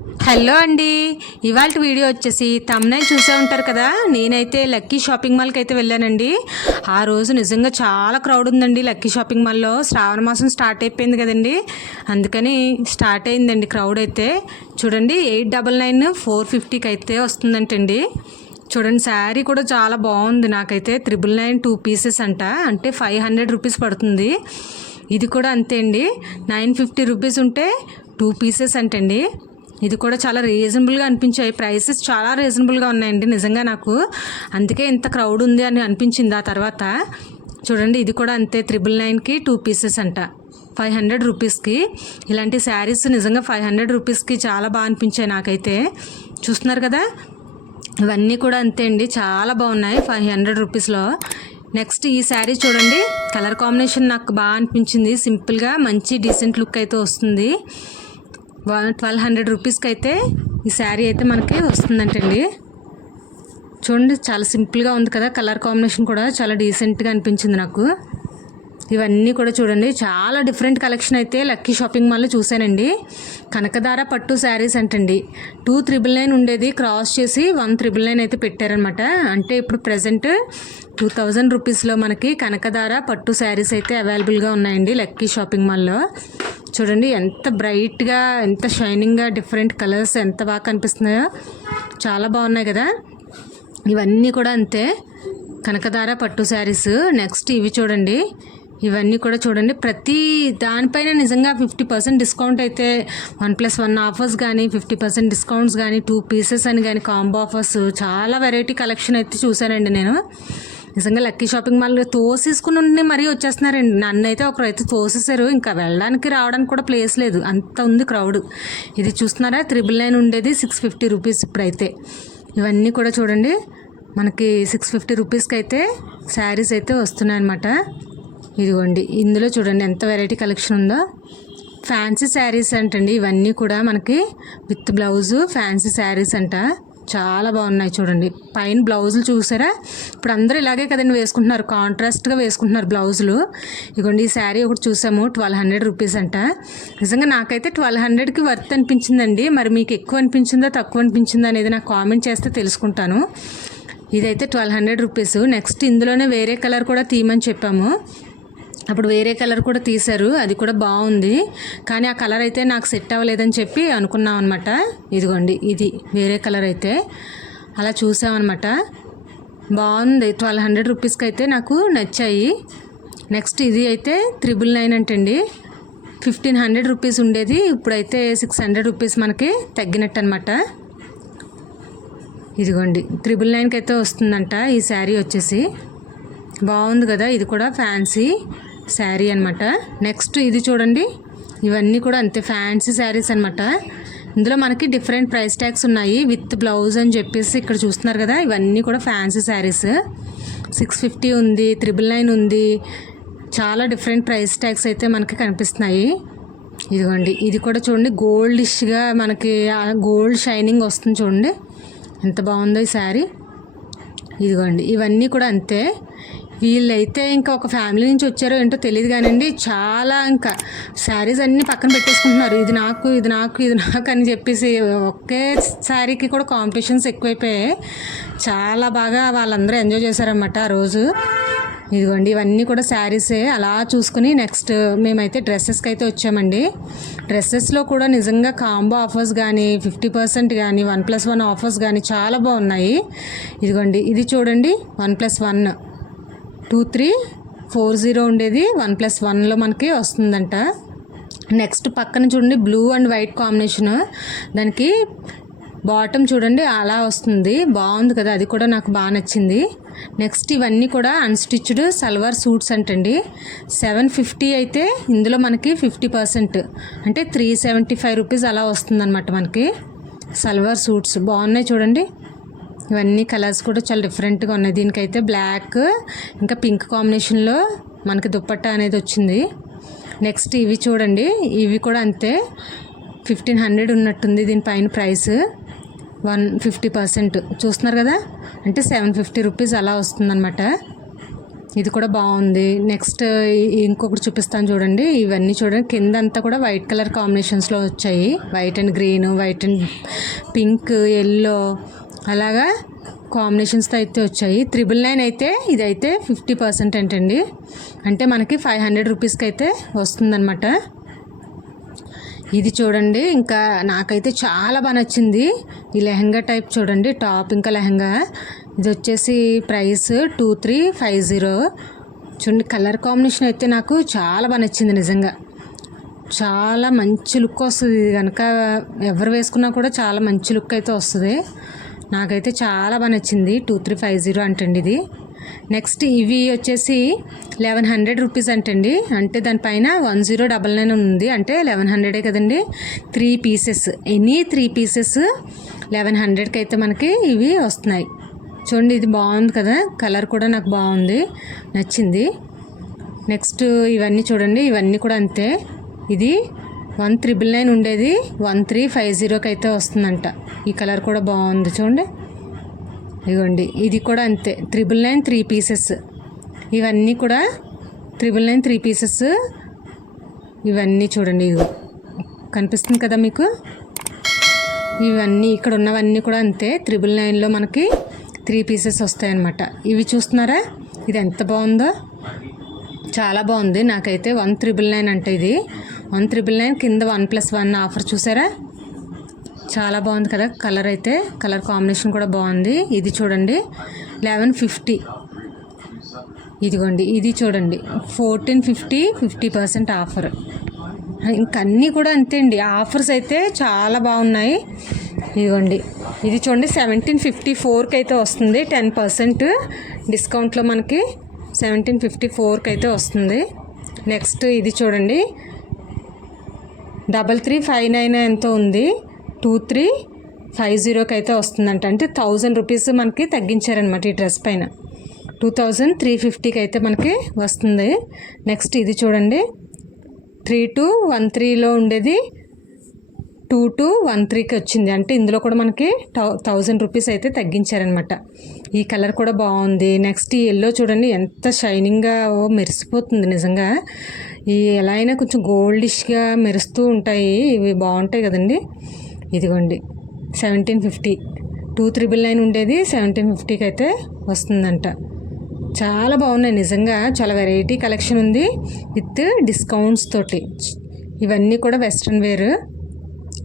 Hello అండి. ఇవాళ video వచ్చేసి తమ్నై చూసే ఉంటారు కదా నేనైతే లక్కీ షాపింగ్ మాల్కి అయితే వెళ్ళానండి. ఆ రోజు నిజంగా చాలా క్రౌడ్ ఉందండి లక్కీ షాపింగ్ మాల్లో. శ్రావణ మాసం స్టార్ట్ అయిపోయింది కదండి. అందుకని స్టార్ట్ అయిందండి క్రౌడ్ అయితే. చూడండి ఎయిట్ డబల్ నైన్ ఫోర్ ఫిఫ్టీకి అయితే వస్తుందంటండి. చూడండి శారీ కూడా చాలా బాగుంది నాకైతే. త్రిబుల్ నైన్ టూ పీసెస్ అంట. అంటే ఫైవ్ హండ్రెడ్ రూపీస్ పడుతుంది. ఇది కూడా అంతే అండి. నైన్ ఫిఫ్టీ రూపీస్ ఉంటే టూ పీసెస్ అంటండి. ఇది కూడా చాలా రీజనబుల్గా అనిపించాయి. ప్రైసెస్ చాలా రీజనబుల్గా ఉన్నాయండి నిజంగా నాకు. అందుకే ఇంత క్రౌడ్ ఉంది అని అనిపించింది ఆ తర్వాత. చూడండి ఇది కూడా అంతే త్రిబుల్ నైన్కి టూ పీసెస్ అంట. ఫైవ్ హండ్రెడ్ రూపీస్కి ఇలాంటి శారీస్ నిజంగా ఫైవ్ హండ్రెడ్ రూపీస్కి చాలా బాగా అనిపించాయి నాకైతే. చూస్తున్నారు కదా? ఇవన్నీ కూడా అంతే అండి చాలా బాగున్నాయి ఫైవ్ హండ్రెడ్ రూపీస్లో నెక్స్ట్ ఈ శారీ చూడండి కలర్ కాంబినేషన్ నాకు బాగా అనిపించింది. సింపుల్గా మంచి డీసెంట్ లుక్ అయితే వస్తుంది. ట్వెల్వ్ హండ్రెడ్ రూపీస్కి అయితే ఈ శారీ అయితే మనకి వస్తుందంటండి. చూడండి చాలా సింపుల్గా ఉంది కదా. కలర్ కాంబినేషన్ కూడా చాలా డీసెంట్గా అనిపించింది నాకు. ఇవన్నీ కూడా చూడండి చాలా డిఫరెంట్ కలెక్షన్ అయితే లక్కీ షాపింగ్ మాల్లో చూశానండి. కనకదార పట్టు శారీస్ అంటండి. టూ త్రిబుల్ నైన్ ఉండేది క్రాస్ చేసి వన్ త్రిబుల్ నైన్ అయితే పెట్టారనమాట అంటే ఇప్పుడు ప్రజెంట్ టూ థౌజండ్ రూపీస్లో మనకి కనకదార పట్టు శారీస్ అయితే అవైలబుల్గా ఉన్నాయండి లక్కీ షాపింగ్ మాల్లో. చూడండి ఎంత బ్రైట్గా ఎంత షైనింగ్గా డిఫరెంట్ కలర్స్ ఎంత బాగా కనిపిస్తున్నాయో. చాలా బాగున్నాయి కదా. ఇవన్నీ కూడా అంతే. కనకదార పట్టు శారీస్. నెక్స్ట్ ఇవి చూడండి. ఇవన్నీ కూడా చూడండి. ప్రతి దానిపైన నిజంగా ఫిఫ్టీ పర్సెంట్ డిస్కౌంట్ అయితే వన్ ప్లస్ వన్ ఆఫర్స్ కానీ ఫిఫ్టీ పర్సెంట్ డిస్కౌంట్స్ కానీ టూ పీసెస్ అని కానీ కాంబో ఆఫర్స్. చాలా వెరైటీ కలెక్షన్ అయితే చూశానండి నేను. నిజంగా లక్కీ షాపింగ్ మాల్ తోసేసుకుని ఉండి మరీ వచ్చేస్తున్నారండి. నన్ను అయితే ఒకరు అయితే తోసేసారు ఇంకా వెళ్ళడానికి రావడానికి కూడా ప్లేస్ లేదు. అంత ఉంది క్రౌడ్. ఇది చూస్తున్నారా? త్రిబుల్ నైన్ ఉండేది సిక్స్ ఫిఫ్టీ రూపీస్ ఇప్పుడైతే. ఇవన్నీ కూడా చూడండి. మనకి సిక్స్ ఫిఫ్టీ రూపీస్కి అయితే శారీస్ అయితే వస్తున్నాయి అనమాట ఇదిగోండి. ఇందులో చూడండి ఎంత వెరైటీ కలెక్షన్ ఉందో. ఫ్యాన్సీ శారీస్ అంటండి. ఇవన్నీ కూడా మనకి విత్ బ్లౌజు ఫ్యాన్సీ శారీస్ అంట. చాలా బాగున్నాయి చూడండి. పైన బ్లౌజులు చూసారా? ఇప్పుడు అందరూ ఇలాగే కదండి వేసుకుంటున్నారు. కాంట్రాస్ట్గా వేసుకుంటున్నారు బ్లౌజులు. ఇదిగోండి ఈ శారీ ఒకటి చూసాము ట్వెల్వ్ హండ్రెడ్ రూపీస్ అంట. నిజంగా నాకైతే ట్వెల్వ్ హండ్రెడ్కి వర్త్ అనిపించిందండి. మరి మీకు ఎక్కువ అనిపించిందా తక్కువ అనిపించిందా అనేది నాకు కామెంట్ చేస్తే తెలుసుకుంటాను. ఇదైతే ట్వెల్వ్ హండ్రెడ్ రూపీస్. నెక్స్ట్ ఇందులోనే వేరే కలర్ కూడా తీయమని చెప్పాము. అప్పుడు వేరే కలర్ కూడా తీశారు. అది కూడా బాగుంది. కానీ ఆ కలర్ అయితే నాకు సెట్ అవ్వలేదని చెప్పి అనుకున్నాం అనమాట ఇదిగోండి ఇది వేరే కలర్ అయితే. అలా చూసామన్నమాట బాగుంది. ట్వెల్వ్ హండ్రెడ్ రూపీస్కి అయితే నాకు నచ్చాయి. నెక్స్ట్ ఇది అయితే త్రిబుల్ నైన్ అంటండి. ఫిఫ్టీన్ హండ్రెడ్ రూపీస్ ఉండేది. ఇప్పుడైతే సిక్స్ హండ్రెడ్ రూపీస్ మనకి తగ్గినట్టు అనమాట ఇదిగోండి త్రిబుల్ నైన్కి అయితే వస్తుందంట ఈ శారీ వచ్చేసి. బాగుంది కదా ఇది కూడా ఫ్యాన్సీ. శారీ అనమాట నెక్స్ట్ ఇది చూడండి. ఇవన్నీ కూడా అంతే ఫ్యాన్సీ శారీస్ అనమాట ఇందులో మనకి డిఫరెంట్ ప్రైస్ ట్యాగ్స్ ఉన్నాయి. విత్ బ్లౌజ్ అని చెప్పేసి ఇక్కడ చూస్తున్నారు కదా ఇవన్నీ కూడా ఫ్యాన్సీ శారీస్. సిక్స్ ఫిఫ్టీ ఉంది త్రిబుల్ నైన్ ఉంది. చాలా డిఫరెంట్ ప్రైస్ ట్యాగ్స్ అయితే మనకి కనిపిస్తున్నాయి. ఇదిగోండి. ఇది కూడా చూడండి గోల్డిష్గా మనకి గోల్డ్ షైనింగ్ వస్తుంది చూడండి. ఎంత బాగుందో ఈ శారీ. ఇదిగోండి. ఇవన్నీ కూడా అంతే. వీళ్ళైతే ఇంకా ఒక ఫ్యామిలీ నుంచి వచ్చారో ఏంటో తెలియదు కానండి. చాలా ఇంకా శారీస్ అన్నీ పక్కన పెట్టేసుకుంటున్నారు. ఇది నాకు ఇది నాకు ఇది నాకు అని చెప్పేసి ఒకే శారీకి కూడా కాంపిటీషన్స్ ఎక్కువైపోయాయి. చాలా బాగా వాళ్ళందరూ ఎంజాయ్ చేశారన్నమాట ఆ రోజు. ఇదిగోండి ఇవన్నీ కూడా శారీసే. అలా చూసుకుని నెక్స్ట్ మేమైతే డ్రెస్సెస్కి అయితే వచ్చామండి. డ్రెస్సెస్లో కూడా నిజంగా కాంబో ఆఫర్స్ కానీ ఫిఫ్టీ పర్సెంట్ కానీ వన్ ప్లస్ వన్ ఆఫర్స్ కానీ చాలా బాగున్నాయి. ఇదిగోండి ఇది చూడండి one plus one. Two three four zero ఉండేది. వన్ ప్లస్ వన్లో మనకి వస్తుందంట. నెక్స్ట్ పక్కన చూడండి బ్లూ అండ్ వైట్ కాంబినేషన్. దానికి బాటమ్ చూడండి అలా వస్తుంది. బాగుంది కదా అది కూడా నాకు బాగా నచ్చింది. నెక్స్ట్ ఇవన్నీ కూడా అన్స్టిచ్డ్ సల్వార్ సూట్స్ అంటండి. సెవెన్ ఫిఫ్టీ అయితే ఇందులో మనకి ఫిఫ్టీ పర్సెంట్. అంటే త్రీ సెవెంటీ ఫైవ్ రూపీస్ అలా వస్తుందన్నమాట మనకి సల్వార్ సూట్స్. బాగున్నాయి చూడండి. ఇవన్నీ కలర్స్ కూడా చాలా డిఫరెంట్గా ఉన్నాయి. దీనికైతే బ్లాక్ ఇంకా పింక్ కాంబినేషన్లో మనకి దుప్పట్టా అనేది వచ్చింది. నెక్స్ట్ ఇవి చూడండి. ఇవి కూడా అంతే. ఫిఫ్టీన్ హండ్రెడ్ ఉన్నట్టుంది దీని పైన ప్రైస్. One fifty percent. చూస్తున్నారు కదా? అంటే సెవెన్ ఫిఫ్టీ రూపీస్ అలా వస్తుందన్నమాట. ఇది కూడా బాగుంది. నెక్స్ట్ ఇంకొకటి చూపిస్తాను చూడండి. ఇవన్నీ చూడండి. కింద అంతా కూడా వైట్ కలర్ కాంబినేషన్స్లో వచ్చాయి. White and green white and pink yellow. అలాగా కాంబినేషన్స్తో అయితే వచ్చాయి. త్రిబుల్ నైన్ అయితే ఇదైతే ఫిఫ్టీ పర్సెంట్ అంటండి. అంటే మనకి ఫైవ్ హండ్రెడ్ రూపీస్కి అయితే వస్తుందన్నమాట. ఇది చూడండి ఇంకా నాకైతే చాలా బాగా నచ్చింది. ఈ లెహంగా టైప్ చూడండి టాప్ ఇంకా లెహంగా. ఇది వచ్చేసి price two three five zero చూడండి కలర్ కాంబినేషన్ అయితే నాకు చాలా బాగా నచ్చింది నిజంగా. చాలా మంచి లుక్ వస్తుంది. ఇది కనుక ఎవరు వేసుకున్నా కూడా చాలా మంచి లుక్ అయితే వస్తుంది. నాకైతే చాలా బాగా నచ్చింది. టూ త్రీ ఫైవ్ జీరో అంటండి ఇది. నెక్స్ట్ ఇవి వచ్చేసి లెవెన్ హండ్రెడ్ రూపీస్ అంటండి. అంటే దానిపైన వన్ జీరో డబల్ నైన్ ఉంది. అంటే లెవెన్ హండ్రెడే కదండి. Three pieces any three pieces eleven హండ్రెడ్కి అయితే మనకి ఇవి వస్తున్నాయి. చూడండి ఇది బాగుంది కదా. కలర్ కూడా నాకు బాగుంది. నచ్చింది. నెక్స్ట్ ఇవన్నీ చూడండి. ఇవన్నీ కూడా అంతే. ఇది వన్ త్రిబుల్ నైన్ ఉండేది. వన్ త్రీ ఫైవ్ జీరోకి అయితే వస్తుందంట. ఈ కలర్ కూడా బాగుంది చూడండి. ఇదిగోండి ఇది కూడా అంతే. Triple nine three pieces. ఇవన్నీ కూడా త్రిబుల్ నైన్ త్రీ పీసెస్. ఇవన్నీ చూడండి ఇవి కనిపిస్తుంది కదా మీకు? ఇవన్నీ ఇక్కడ ఉన్నవన్నీ కూడా అంతే. త్రిబుల్ నైన్లో మనకి త్రీ పీసెస్ వస్తాయన్నమాట. ఇవి చూస్తున్నారా? ఇది ఎంత బాగుందో? చాలా బాగుంది. నాకైతే వన్ త్రిబుల్ నైన్ అంటే ఇది. వన్ త్రిబుల్ నైన్ కింద వన్ ప్లస్ వన్ ఆఫర్ చూసారా? చాలా బాగుంది కదా కలర్ అయితే. కలర్ కాంబినేషన్ కూడా బాగుంది. ఇది చూడండి. Eleven fifty. ఇదిగోండి. ఇది చూడండి. Fourteen fifty fifty percent offer. ఇంకన్నీ కూడా అంతే అండి. ఆఫర్స్ అయితే చాలా బాగున్నాయి. ఇదిగోండి. ఇది చూడండి. సెవెంటీన్ ఫిఫ్టీ ఫోర్కి అయితే వస్తుంది. టెన్ పర్సెంట్ డిస్కౌంట్లో మనకి సెవెంటీన్ ఫిఫ్టీ ఫోర్కి అయితే వస్తుంది. నెక్స్ట్ ఇది చూడండి. డబల్ త్రీ ఫైవ్ నైన్ ఎంతో ఉంది. టూ త్రీ ఫైవ్ జీరోకి అయితే వస్తుందంట. అంటే థౌజండ్ రూపీస్ మనకి తగ్గించారనమాట ఈ డ్రెస్ పైన. టూ థౌజండ్ త్రీ ఫిఫ్టీకి అయితే మనకి వస్తుంది. నెక్స్ట్ ఇది చూడండి. త్రీ టు వన్ త్రీలో ఉండేది. టూ టు వన్ త్రీకి వచ్చింది. అంటే ఇందులో కూడా మనకి థౌ థౌజండ్ రూపీస్ అయితే తగ్గించారనమాట ఈ కలర్ కూడా బాగుంది. నెక్స్ట్ ఈ ఎల్లో చూడండి. ఎంత షైనింగ్గా మెరిసిపోతుంది నిజంగా. ఈ ఎలా అయినా కొంచెం గోల్డిష్గా మెరుస్తూ ఉంటాయి. ఇవి బాగుంటాయి కదండి. ఇదిగోండి. Seventeen fifty two triple nine ఉండేది. సెవెంటీన్ ఫిఫ్టీకి అయితే వస్తుందంట. చాలా బాగున్నాయి. నిజంగా చాలా వెరైటీ కలెక్షన్ ఉంది. విత్ డిస్కౌంట్స్ తోటి. ఇవన్నీ కూడా వెస్ట్రన్ వేర్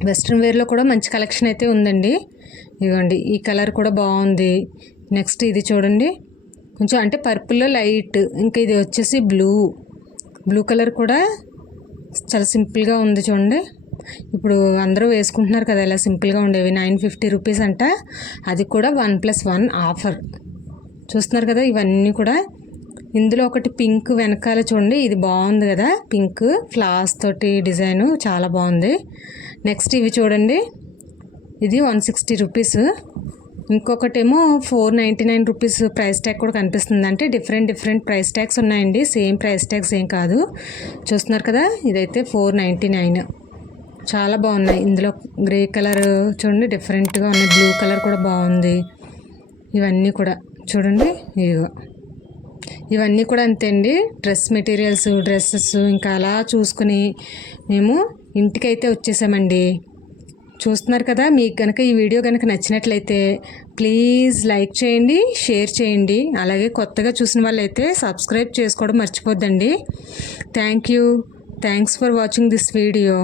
వెస్ట్రన్ వేర్లో కూడా మంచి కలెక్షన్ అయితే ఉందండి. ఇదిగోండి. ఈ కలర్ కూడా బాగుంది. నెక్స్ట్ ఇది చూడండి. కొంచెం అంటే పర్పుల్లో లైట్ ఇంకా ఇది వచ్చేసి బ్లూ బ్లూ కలర్ కూడా చాలా సింపుల్గా ఉంది చూడండి. ఇప్పుడు అందరూ వేసుకుంటున్నారు కదా ఇలా సింపుల్గా ఉండేవి. నైన్ ఫిఫ్టీ రూపీస్ అంట. అది కూడా వన్ ప్లస్ వన్ ఆఫర్. చూస్తున్నారు కదా ఇవన్నీ కూడా. ఇందులో ఒకటి పింక్ వెనకాల చూడండి. ఇది బాగుంది కదా పింక్. ఫ్లాస్ తోటి డిజైన్ చాలా బాగుంది. నెక్స్ట్ ఇవి చూడండి. ఇది one sixty rupees. ఇంకొకటేమో four ninety nine rupees price tag కూడా కనిపిస్తుంది. అంటే డిఫరెంట్ డిఫరెంట్ ప్రైస్ ట్యాగ్స్ ఉన్నాయండి. సేమ్ ప్రైస్ ట్యాగ్స్ ఏం కాదు. చూస్తున్నారు కదా ఇదైతే ఫోర్ నైంటీ నైన్. చాలా బాగున్నాయి. ఇందులో గ్రే కలర్ చూడండి డిఫరెంట్గా ఉన్నాయి. బ్లూ కలర్ కూడా బాగుంది. ఇవన్నీ కూడా చూడండి ఇదిగో. ఇవన్నీ కూడా అంతే అండి. డ్రెస్ మెటీరియల్స్ డ్రెస్సెస్ ఇంకా అలా చూసుకుని మేము ఇంటికైతే వచ్చేసామండి. చూస్తున్నారు కదా మీకు కనుక ఈ వీడియో కనుక నచ్చినట్లయితే ప్లీజ్ లైక్ చేయండి షేర్ చేయండి. అలాగే కొత్తగా చూసిన వాళ్ళైతే సబ్స్క్రైబ్ చేసుకోవడం మర్చిపోద్దండి. Thank you. Thanks for watching this video.